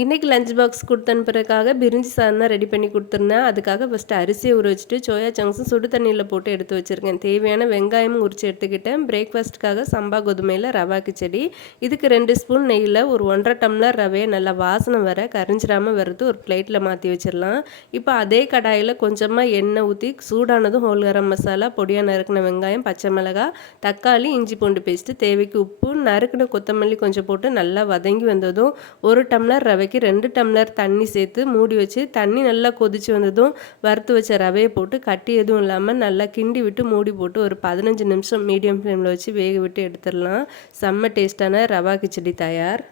இன்றைக்கி lunch box கொடுத்து அனுப்புறதுக்காக பிரிஞ்சி சாதம் தான் ரெடி பண்ணி கொடுத்துருந்தேன். அதுக்காக ஃபஸ்ட்டு அரிசியை ஊற வச்சுட்டு சோயா சங்க்ஸும் சுடு தண்ணியில் போட்டு எடுத்து வச்சுருக்கேன். தேவையான வெங்காயமும் உரித்து எடுத்துக்கிட்டேன். பிரேக்ஃபாஸ்ட்டுக்காக சம்பா கோதுமையில் ரவா கிச்சடி. இதுக்கு 2 ஸ்பூன் நெய்யில் ஒரு 1,5 டம்ளர் ரவையை நல்லா வாசனை வர கரிஞ்சிடாமல் வறுத்து ஒரு பிளேட்டில் மாற்றி வச்சிடலாம். இப்போ அதே கடாயில் கொஞ்சமாக எண்ணெய் ஊற்றி சூடானதும் ஹோல் கரம் மசாலா, பொடியாக நறுக்கின வெங்காயம், பச்சை மிளகாய், தக்காளி, இஞ்சி பூண்டு பேஸ்ட்டு, தேவைக்கு உப்பு, நறுக்கின கொத்தமல்லி கொஞ்சம் போட்டு நல்லா வதங்கி வந்ததும் 1 டம்ளர் ரவைக்கு 2 டம்ளர் தண்ணி சேர்த்து மூடி வச்சு தண்ணி நல்லா கொதிச்சு வந்ததும் வறுத்து வச்ச ரவையை போட்டு கட்டி எதுவும் இல்லாமல் நல்லா கிண்டி விட்டு மூடி போட்டு ஒரு 15 நிமிஷம் மீடியம் ஃப்ளேமில் வச்சு வேக விட்டு எடுத்துடலாம். செம்ம டேஸ்டான ரவா கிச்சடி தயார்.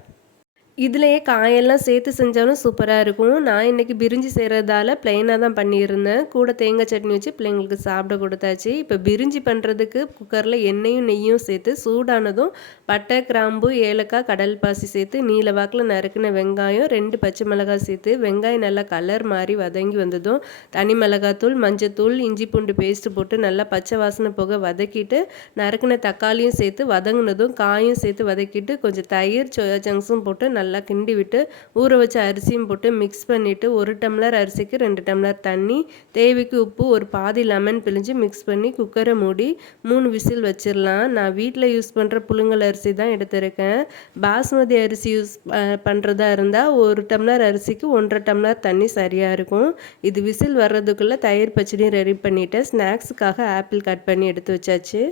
இதுலேயே காயெல்லாம் சேர்த்து செஞ்சாலும் சூப்பராக இருக்கும். நான் இன்றைக்கி பிரிஞ்சி செய்கிறதால ப்ளைனாக தான் பண்ணியிருந்தேன். கூட தேங்காய் சட்னி வச்சு பிள்ளைங்களுக்கு சாப்பிட கொடுத்தாச்சு. இப்போ பிரிஞ்சி பண்ணுறதுக்கு குக்கரில் எண்ணெயும் நெய்யும் சேர்த்து சூடானதும் பட்டை, கிராம்பு, ஏலக்காய், கடல் பாசி சேர்த்து நீல வாக்கில் நறுக்கின வெங்காயம், 2 பச்சை மிளகாய் சேர்த்து வெங்காயம் நல்லா கலர் மாதிரி வதங்கி வந்ததும் தனி மிளகாத்தூள், மஞ்சத்தூள், இஞ்சி பூண்டு பேஸ்ட்டு போட்டு நல்லா பச்சை வாசனை போக வதக்கிட்டு நறுக்கின தக்காளியும் சேர்த்து வதங்கினதும் காயும் சேர்த்து வதக்கிட்டு கொஞ்சம் தயிர், சோயா சங்க்ஸும் போட்டு நல்லா கிண்டி விட்டு ஊற வச்ச அரிசியும் போட்டு மிக்ஸ் பண்ணிவிட்டு 1 டம்ளர் அரிசிக்கு 2 டம்ளர் தண்ணி, தேவைக்கு உப்பு, ஒரு பாதி லெமன் பிழிஞ்சு மிக்ஸ் பண்ணி குக்கரை மூடி 3 விசில் வச்சிடலாம். நான் வீட்டில் யூஸ் பண்ணுற புழுங்கல் அரிசி தான் எடுத்திருக்கேன். பாஸ்மதி அரிசி யூஸ் பண்ணுறதா இருந்தால் 1 டம்ளர் அரிசிக்கு 1,5 டம்ளர் தண்ணி சரியாக இருக்கும். இது விசில் வர்றதுக்குள்ளே தயிர் பச்சடியும் ரெடி பண்ணிவிட்டேன். ஸ்நாக்ஸுக்காக ஆப்பிள் கட் பண்ணி எடுத்து வச்சாச்சு.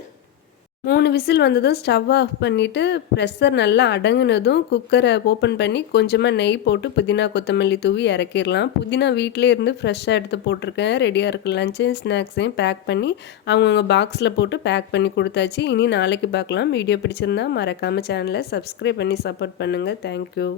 3 விசில் வந்ததும் ஸ்டவ் ஆஃப் பண்ணிவிட்டு ப்ரெஷர் நல்லா அடங்கினதும் குக்கரை ஓப்பன் பண்ணி கொஞ்சமாக நெய் போட்டு புதினா கொத்தமல்லி தூவி இறக்கிடலாம். புதினா வீட்டிலே இருந்து ஃப்ரெஷ்ஷாக எடுத்து போட்டிருக்கேன். ரெடியாக இருக்குது. லஞ்சையும் ஸ்நாக்ஸையும் பேக் பண்ணி அவங்கவுங்க பாக்ஸில் போட்டு பேக் பண்ணி கொடுத்தாச்சு. இனி நாளைக்கு பார்க்கலாம். வீடியோ பிடிச்சிருந்தா மறக்காமல் சேனலை சப்ஸ்கிரைப் பண்ணி சப்போர்ட் பண்ணுங்கள். தேங்க்யூ.